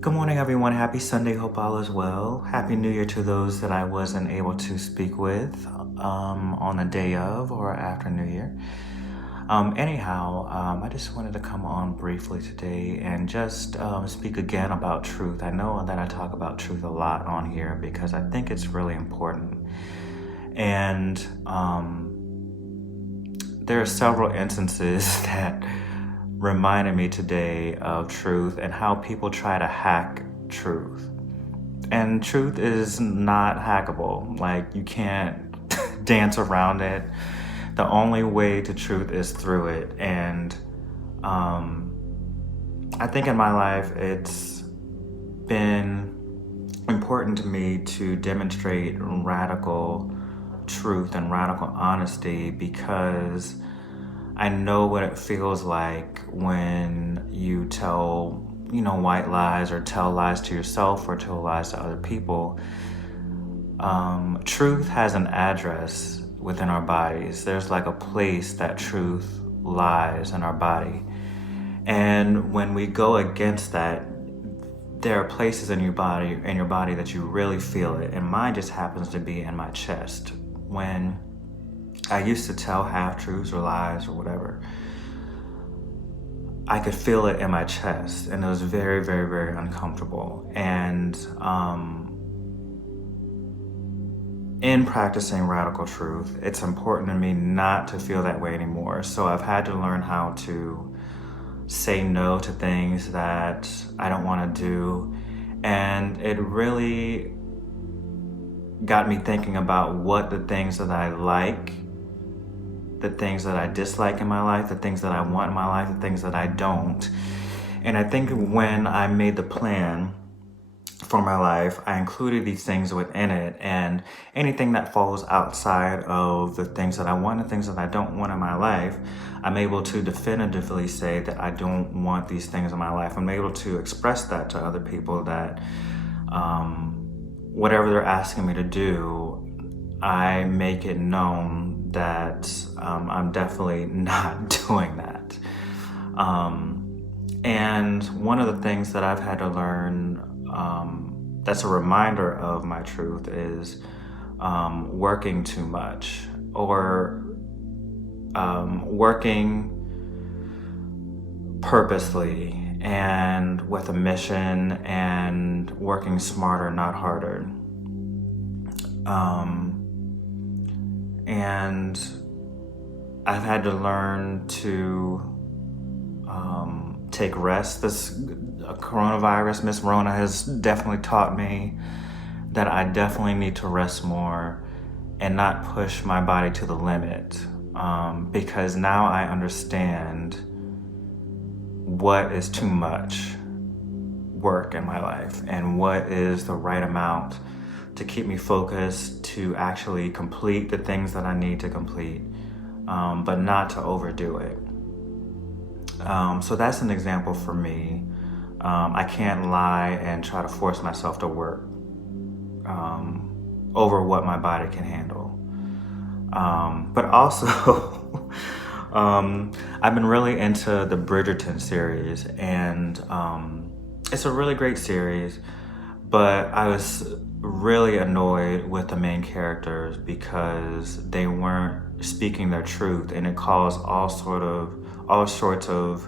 Good morning, everyone. Happy Sunday. Hope all is well. Happy New Year to those that I wasn't able to speak with on the day of or after New Year. I just wanted to come on briefly today and just speak again about truth. I know that I talk about truth a lot on here because I think it's really important. And there are several instances that reminded me today of truth and how people try to hack truth. And truth is not hackable. Like, you can't dance around it. The only way to truth is through it. And I think in my life, it's been important to me to demonstrate radical truth and radical honesty because I know what it feels like when you tell, white lies or tell lies to yourself or tell lies to other people. Truth has an address within our bodies. There's like a place that truth lies in our body. And when we go against that, there are places in your body that you really feel it. And mine just happens to be in my chest. When I used to tell half-truths or lies or whatever, I could feel it in my chest, and it was very, very, very uncomfortable. And in practicing radical truth, it's important to me not to feel that way anymore. So I've had to learn how to say no to things that I don't want to do. And it really got me thinking about what the things that I like, the things that I dislike in my life, the things that I want in my life, the things that I don't. And I think when I made the plan for my life, I included these things within it, and anything that falls outside of the things that I want and things that I don't want in my life, I'm able to definitively say that I don't want these things in my life. I'm able to express that to other people that whatever they're asking me to do, I make it known that I'm definitely not doing that. And one of the things that I've had to learn that's a reminder of my truth is working too much or working purposely and with a mission and working smarter, not harder. And I've had to learn to take rest. This coronavirus, Miss Rona, has definitely taught me that I definitely need to rest more and not push my body to the limit, because now I understand what is too much work in my life and what is the right amount to keep me focused, to actually complete the things that I need to complete, but not to overdo it. So that's an example for me. I can't lie and try to force myself to work over what my body can handle. But also, I've been really into the Bridgerton series, and it's a really great series, but I was really annoyed with the main characters because they weren't speaking their truth, and it caused all sorts of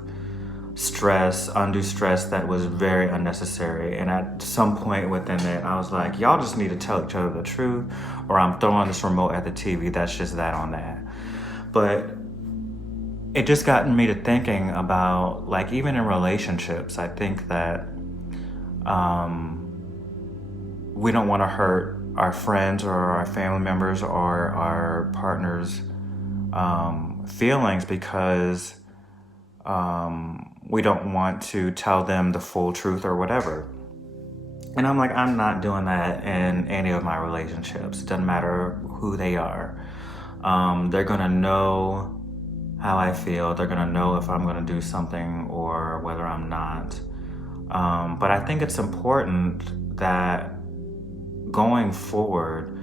stress, undue stress that was very unnecessary. And at some point within it, I was like, y'all just need to tell each other the truth, or I'm throwing this remote at the TV. That's just that on that. But it just got me to thinking about, like, even in relationships, I think that we don't want to hurt our friends or our family members or our partners' feelings because we don't want to tell them the full truth or whatever. And I'm like, I'm not doing that in any of my relationships. It doesn't matter who they are. They're gonna know how I feel. They're gonna know if I'm gonna do something or whether I'm not. But I think it's important that going forward,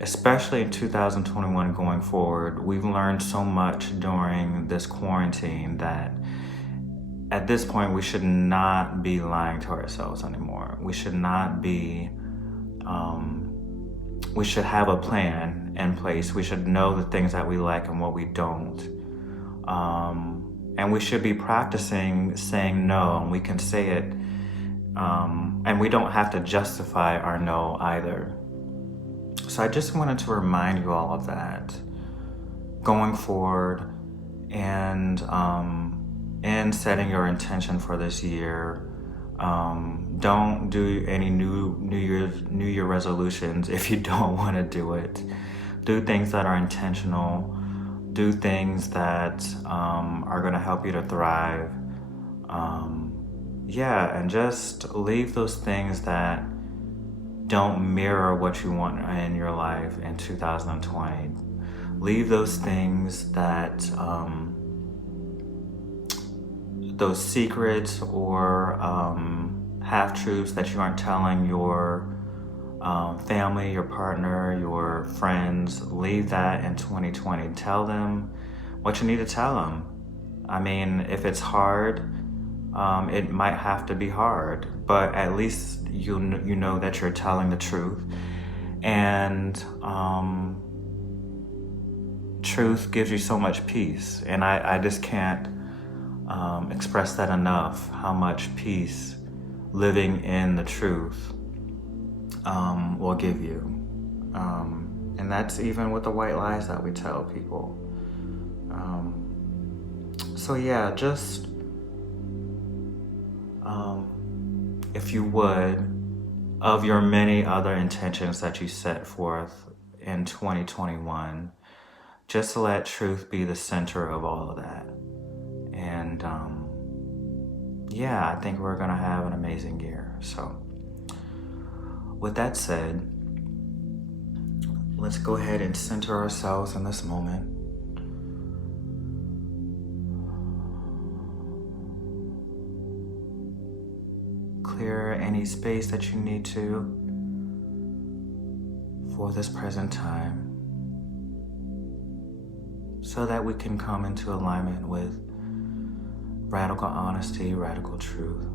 especially in 2021 going forward, we've learned so much during this quarantine that at this point, we should not be lying to ourselves anymore. We should not be, we should have a plan in place. We should know the things that we like and what we don't. And we should be practicing saying no, and we can say it, and we don't have to justify our no either. So I just wanted to remind you all of that going forward, and in setting your intention for this year. Don't do any New Year resolutions if you don't want to do it. Do things that are intentional. Do things that are going to help you to thrive. And just leave those things that don't mirror what you want in your life in 2020. Leave those things that, those secrets or half-truths that you aren't telling your family, your partner, your friends. Leave that in 2020. Tell them what you need to tell them. I mean, if it's hard, it might have to be hard, but at least you know that you're telling the truth. And truth gives you so much peace, and I just can't express that enough, how much peace living in the truth will give you. And that's even with the white lies that we tell people. Just if you would, of your many other intentions that you set forth in 2021, just let truth be the center of all of that. And I think we're gonna have an amazing year. So with that said, let's go ahead and center ourselves in this moment. Clear any space that you need to for this present time, so that we can come into alignment with radical honesty, radical truth.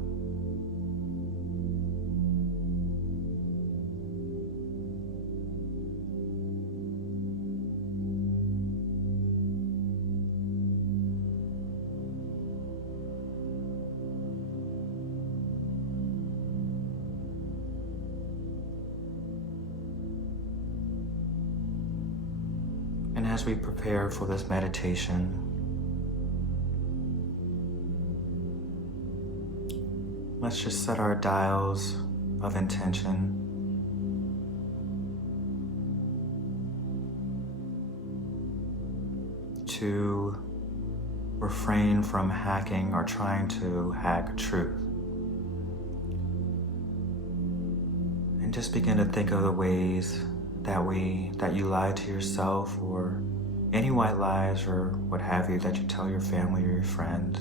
And as we prepare for this meditation, let's just set our dials of intention to refrain from hacking or trying to hack truth. And just begin to think of the ways that you lie to yourself, or any white lies or what have you that you tell your family or your friends.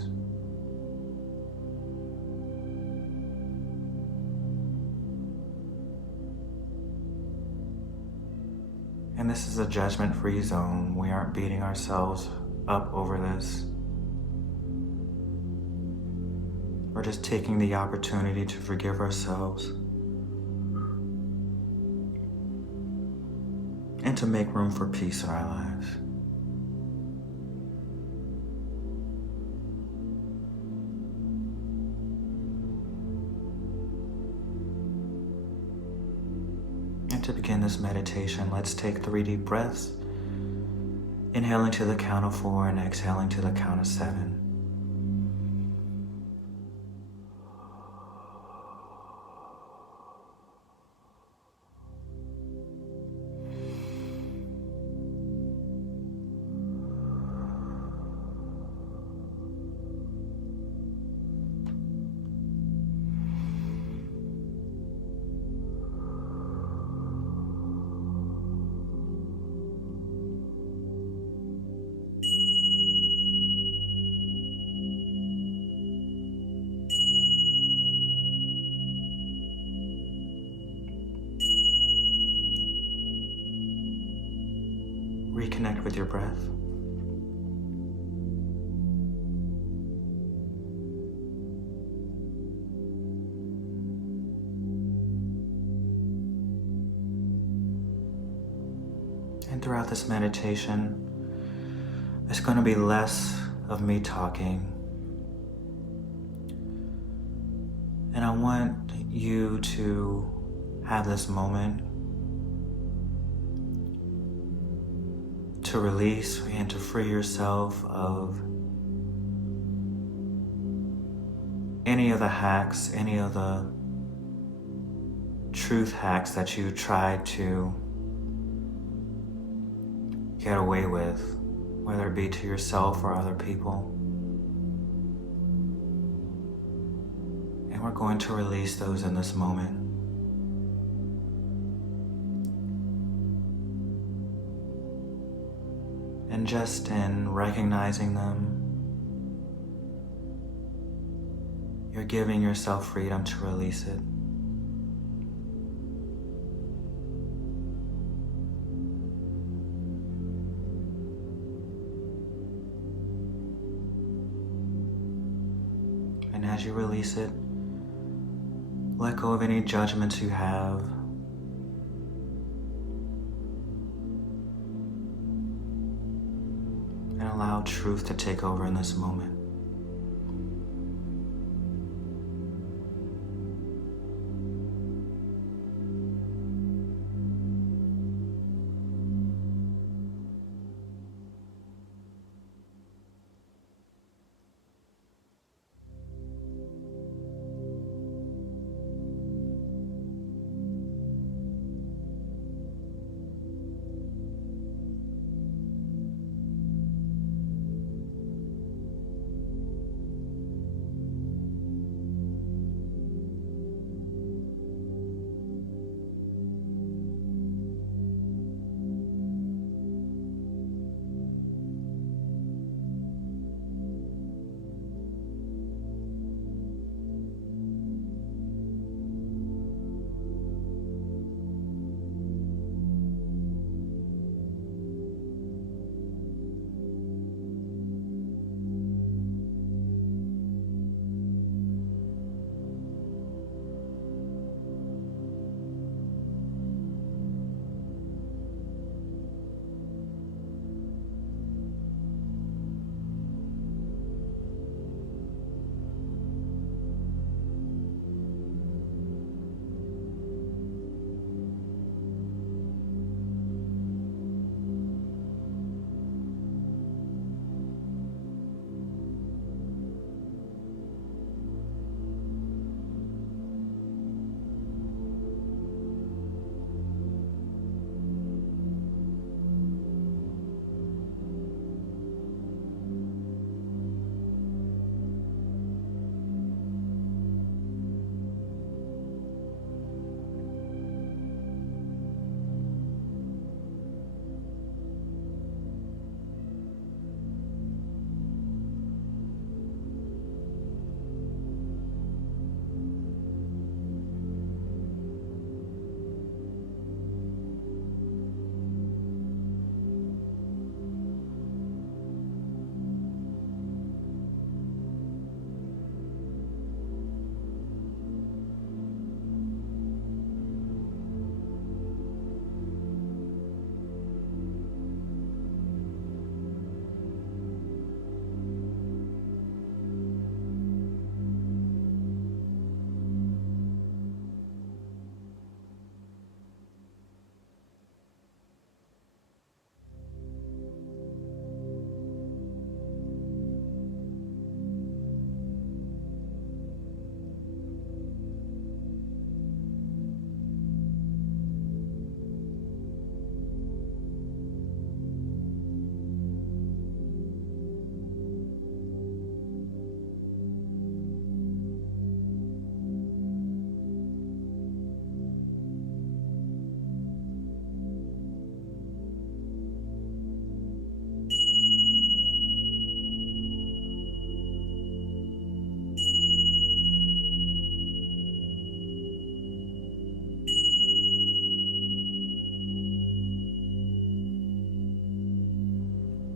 And this is a judgment-free zone. We aren't beating ourselves up over this. We're just taking the opportunity to forgive ourselves and to make room for peace in our lives. And to begin this meditation, let's take 3 deep breaths, inhaling to the count of 4 and exhaling to the count of 7. Reconnect with your breath. throughout this meditation, it's going to be less of me talking. And I want you to have this moment to release and to free yourself of any of the hacks, any of the truth hacks that you tried to get away with, whether it be to yourself or other people. And we're going to release those in this moment. And just in recognizing them, you're giving yourself freedom to release it. And as you release it, let go of any judgments you have. And allow truth to take over in this moment.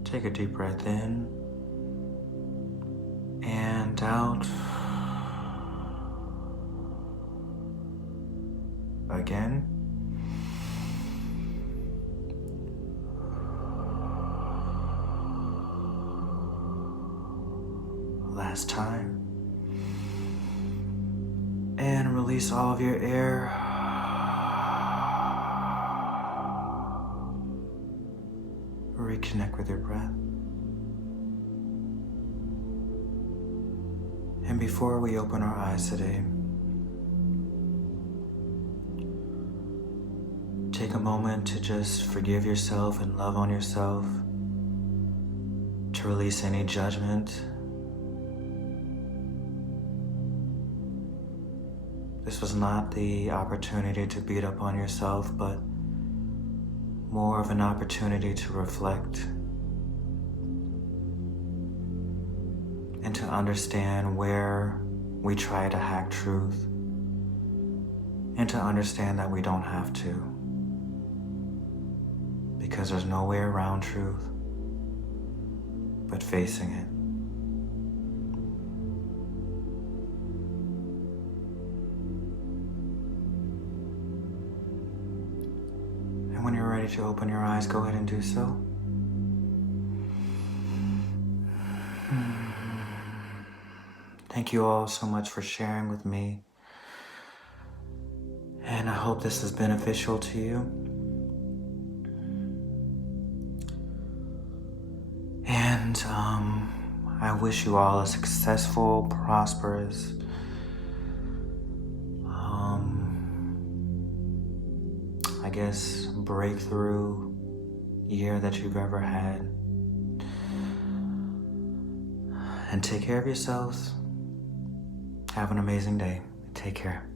Take a deep breath in and out. Again. last time. And release all of your air. Reconnect with your breath. And before we open our eyes today, take a moment to just forgive yourself and love on yourself, to release any judgment. This was not the opportunity to beat up on yourself, but more of an opportunity to reflect and to understand where we try to hack truth, and to understand that we don't have to, because there's no way around truth but facing it. And when you're ready to open your eyes, go ahead and do so. Thank you all so much for sharing with me, and I hope this is beneficial to you. And I wish you all a successful, prosperous, breakthrough year that you've ever had. And take care of yourselves. Have an amazing day. Take care.